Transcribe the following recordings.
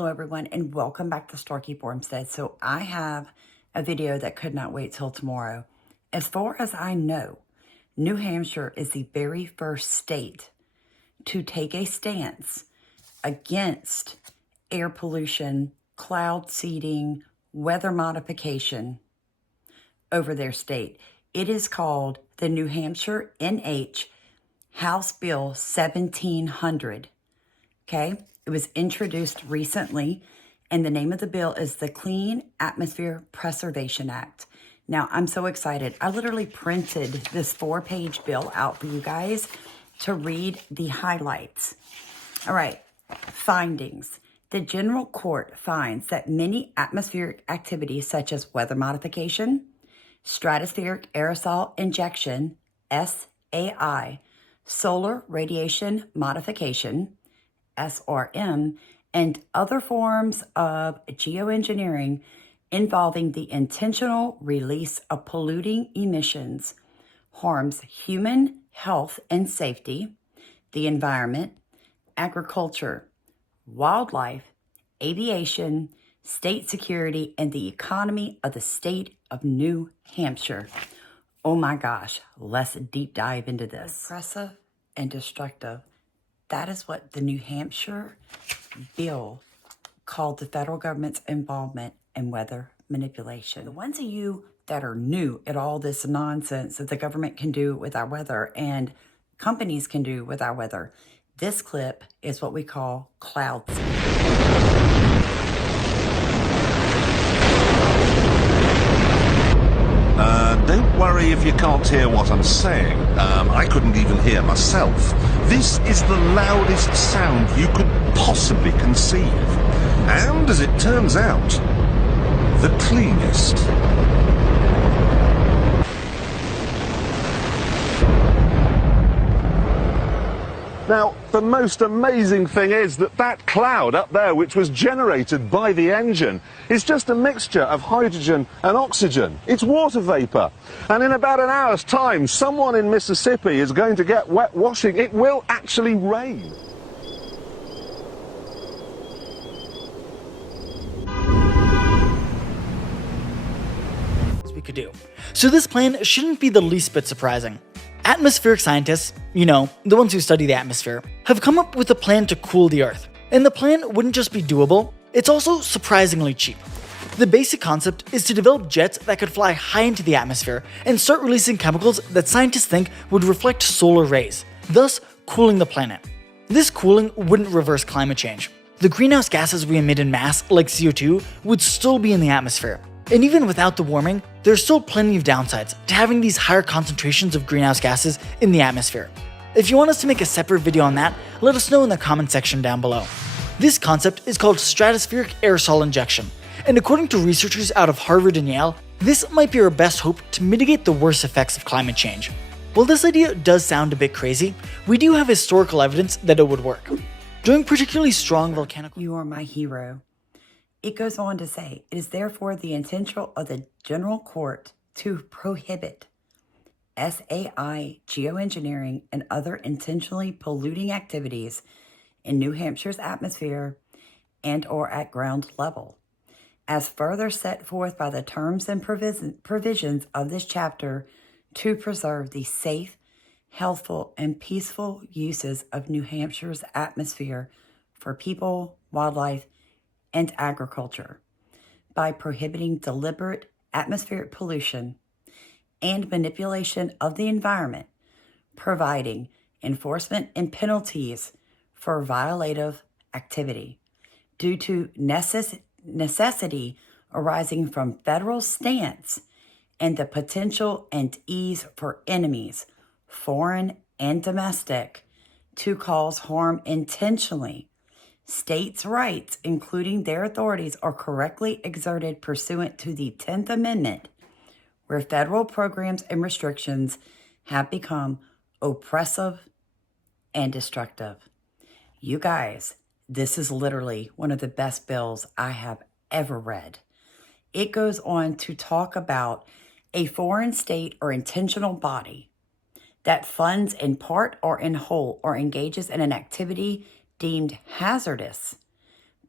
Hello everyone and welcome back to Starkeep Wormstead. So I have a video that could not wait till tomorrow. As far as I know, New Hampshire is the very first state to take a stance against air pollution, cloud seeding, weather modification over their state. It is called the New Hampshire NH House Bill 1700. Okay? It was introduced recently, and the name of the bill is the Clean Atmosphere Preservation Act. Now, I'm so excited. I literally printed this 4-page bill out for you guys to read the highlights. All right, findings. The General Court finds that many atmospheric activities such as weather modification, stratospheric aerosol injection, SAI, solar radiation modification, SRM, and other forms of geoengineering involving the intentional release of polluting emissions harms human health and safety, the environment, agriculture, wildlife, aviation, state security, and the economy of the state of New Hampshire. Oh my gosh, let's deep dive into this. Oppressive and destructive. That is what the New Hampshire bill called the federal government's involvement in weather manipulation. The ones of you that are new at all this nonsense that the government can do with our weather and companies can do with our weather, this clip is what we call cloud seeding. Don't worry if you can't hear what I'm saying. I couldn't even hear myself. This is the loudest sound you could possibly conceive. And, as it turns out, the cleanest. Now, the most amazing thing is that that cloud up there, which was generated by the engine, is just a mixture of hydrogen and oxygen. It's water vapor. And in about an hour's time, someone in Mississippi is going to get wet washing. It will actually rain. We could do. So this plan shouldn't be the least bit surprising. Atmospheric scientists, you know, the ones who study the atmosphere, have come up with a plan to cool the Earth. And the plan wouldn't just be doable, it's also surprisingly cheap. The basic concept is to develop jets that could fly high into the atmosphere and start releasing chemicals that scientists think would reflect solar rays, thus cooling the planet. This cooling wouldn't reverse climate change. The greenhouse gases we emit in mass, like CO2, would still be in the atmosphere. And even without the warming, there's still plenty of downsides to having these higher concentrations of greenhouse gases in the atmosphere. If you want us to make a separate video on that, let us know in the comment section down below. This concept is called stratospheric aerosol injection, and according to researchers out of Harvard and Yale, this might be our best hope to mitigate the worst effects of climate change. While this idea does sound a bit crazy, we do have historical evidence that it would work. During particularly strong volcanic... You are my hero. It goes on to say, it is therefore the intention of the General Court to prohibit SAI geoengineering and other intentionally polluting activities in New Hampshire's atmosphere and or at ground level, as further set forth by the terms and provisions of this chapter to preserve the safe, healthful, and peaceful uses of New Hampshire's atmosphere for people, wildlife, and agriculture by prohibiting deliberate atmospheric pollution and manipulation of the environment, providing enforcement and penalties for violative activity due to necessity arising from federal stance and the potential and ease for enemies, foreign and domestic, to cause harm intentionally. States' rights, including their authorities, are correctly exerted pursuant to the 10th Amendment, where federal programs and restrictions have become oppressive and destructive. You guys, this is literally one of the best bills I have ever read. It goes on to talk about a foreign state or intentional body that funds in part or in whole or engages in an activity deemed hazardous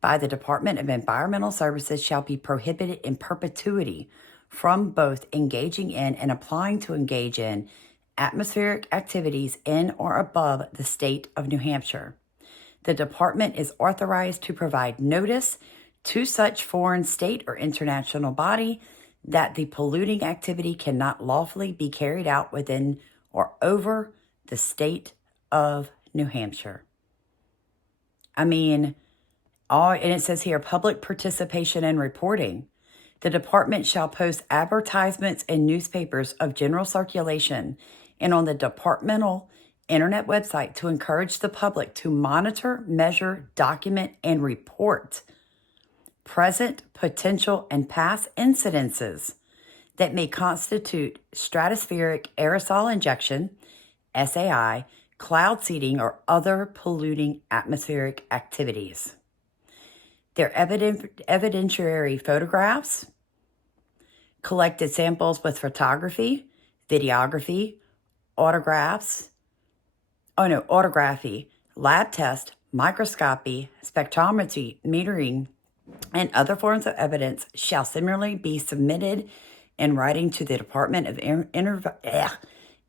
by the Department of Environmental Services shall be prohibited in perpetuity from both engaging in and applying to engage in atmospheric activities in or above the state of New Hampshire. The department is authorized to provide notice to such foreign state or international body that the polluting activity cannot lawfully be carried out within or over the state of New Hampshire. I mean, and it says here, public participation and reporting. The department shall post advertisements in newspapers of general circulation and on the departmental internet website to encourage the public to monitor, measure, document, and report present, potential, and past incidences that may constitute stratospheric aerosol injection, SAI, cloud seeding, or other polluting atmospheric activities. Their evidentiary photographs, collected samples with photography, videography, autography, lab test, microscopy, spectrometry, metering, and other forms of evidence shall similarly be submitted in writing to the Department of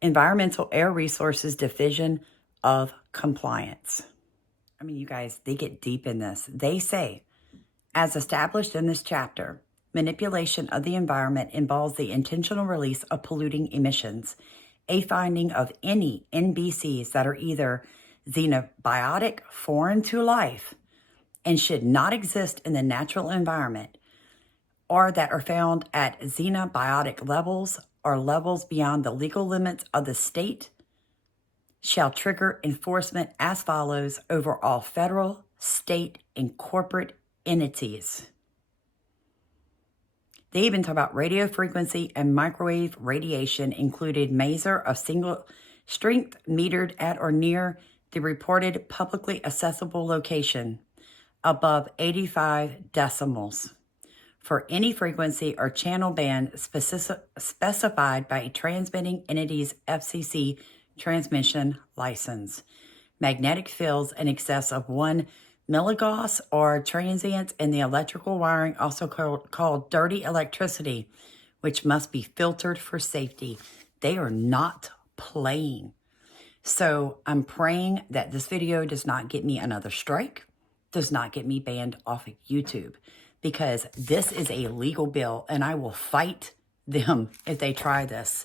Environmental Air Resources Division of Compliance. I mean, you guys, they get deep in this. They say, as established in this chapter, manipulation of the environment involves the intentional release of polluting emissions, a finding of any NBCs that are either xenobiotic, foreign to life, and should not exist in the natural environment, or that are found at xenobiotic levels or levels beyond the legal limits of the state, shall trigger enforcement as follows over all federal, state, and corporate entities. They even talk about radio frequency and microwave radiation included maser of single strength metered at or near the reported publicly accessible location above 85 decibels for any frequency or channel band specified by a transmitting entity's FCC transmission license. Magnetic fields in excess of 1 milligauss or transients in the electrical wiring, also called dirty electricity, which must be filtered for safety. They are not playing. So I'm praying that this video does not get me another strike, does not get me banned off of YouTube, because this is a legal bill and I will fight them if they try this.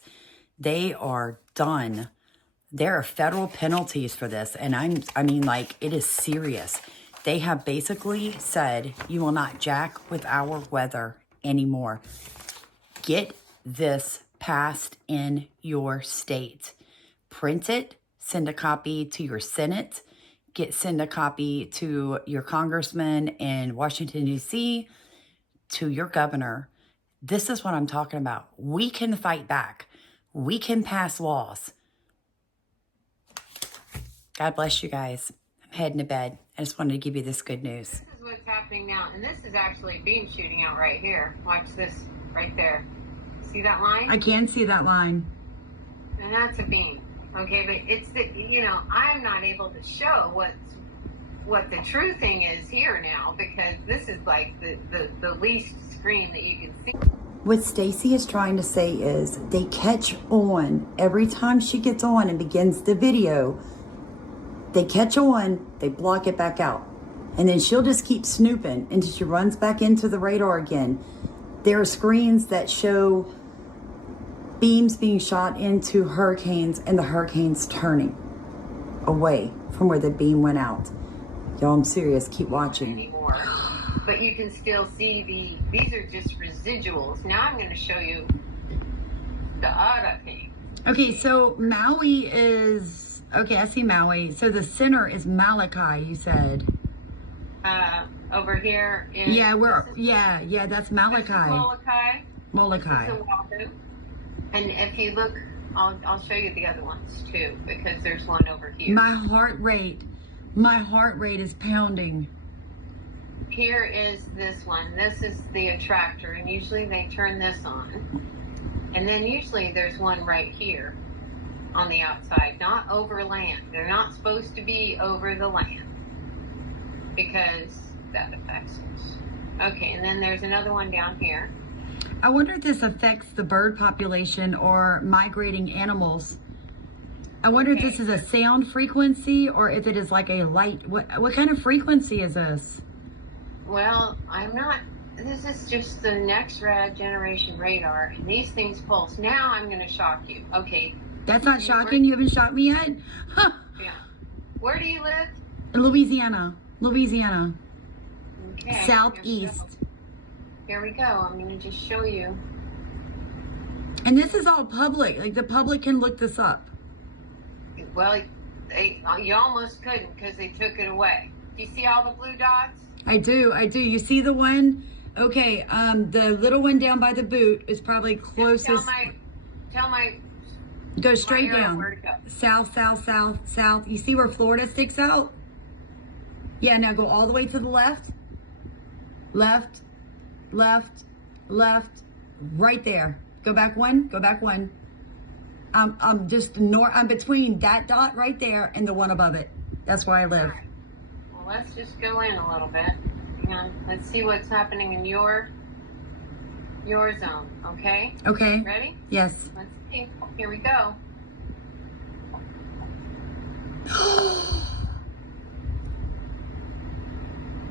They are done. There are federal penalties for this, and I mean, like, it is serious. They have basically said, you will not jack with our weather anymore. Get this passed in your state. Print it, send a copy to your Senate, send a copy to your congressman in Washington, D.C., to your governor. This is what I'm talking about. We can fight back. We can pass laws. God bless you guys. I'm heading to bed. I just wanted to give you this good news. This is what's happening now, and this is actually beam shooting out right here. Watch this right there. See that line? I can see that line. And that's a beam. Okay, but it's the, I'm not able to show what the true thing is here now, because this is like the least screen that you can see. What Stacy is trying to say is they catch on every time she gets on and begins the video. They catch on, they block it back out. And then she'll just keep snooping until she runs back into the radar again. There are screens that show beams being shot into hurricanes and the hurricanes turning away from where the beam went out. Y'all, I'm serious. Keep watching. Anymore. But you can still see these are just residuals. Now I'm going to show you the other thing. Okay, so Maui is, okay, I see Maui. So the center is Malachi, you said. Over here is... Yeah, that's Malachi. This is Molokai. Molokai. This is Oahu. And if you look, I'll show you the other ones too, because there's one over here. My heart rate is pounding. Here is this one. This is the attractor, and usually they turn this on. And then usually there's one right here on the outside, not over land. They're not supposed to be over the land, because that affects us. Okay, and then there's another one down here. I wonder if this affects the bird population or migrating animals. I wonder if this is a sound frequency or if it is like a light. What kind of frequency is this? Well, I'm not. This is just the next generation radar, and these things pulse. Now I'm going to shock you. Okay. That's not shocking. You haven't shocked me yet? Huh. Yeah. Where do you live? In Louisiana. Louisiana. Okay. Southeast. Here we go. I'm going to just show you. And this is all public. Like the public can look this up. Well, you almost couldn't because they took it away. Do you see all the blue dots? I do. You see the one? Okay, the little one down by the boot is probably closest. Tell my Go straight arrow down. where to go. South, south, south, south. You see where Florida sticks out? Yeah, now go all the way to the left. Left, left, left. Right there. Go back one. Go back one. I'm just north. I'm between that dot right there and the one above it. That's where I live. Right. Well, let's just go in a little bit. Hang on. Let's see what's happening in your zone. Okay. Okay. Ready? Yes. Let's see. Here we go.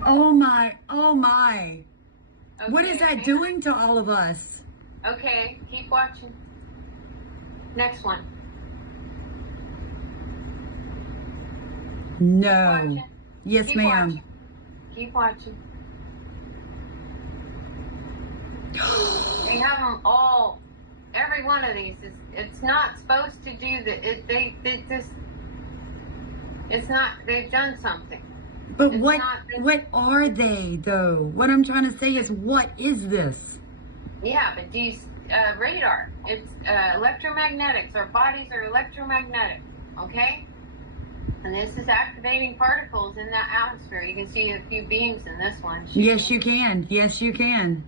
Oh my. Oh my. Okay, What is that hang on. doing to all of us? Okay. Keep watching. Next one. No. Watching. Yes, Keep ma'am. watching. Keep watching. They have them all. Every one of these is. It's not supposed to do that. It's not. They've done something. But It's what not- are they though? What I'm trying to say is, what is this? Yeah, but these radar. It's electromagnetics. Our bodies are electromagnetic. Okay. And this is activating particles in that atmosphere. You can see a few beams in this one. Yes, you can. Yes, you can.